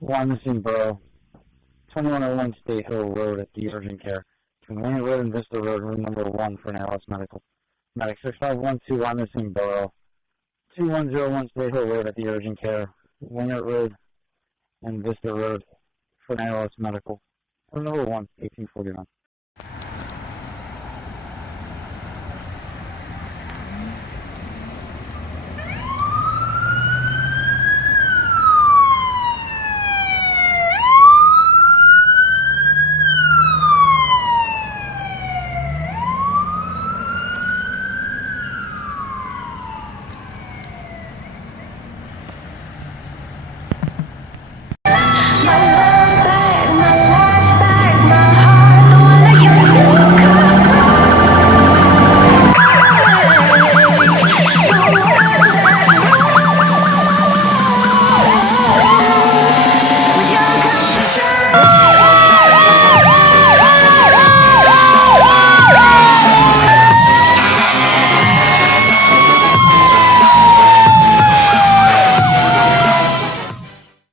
One missing borough. 2101 State Hill Road at the urgent care. Between Wayne Road and Vista Road, room number 1 for an ALS medical. Medic 6512, one missing borough. 2101 State Hill Road at the urgent care. Wayne Road and Vista Road for an ALS medical. Room number 1, 1849.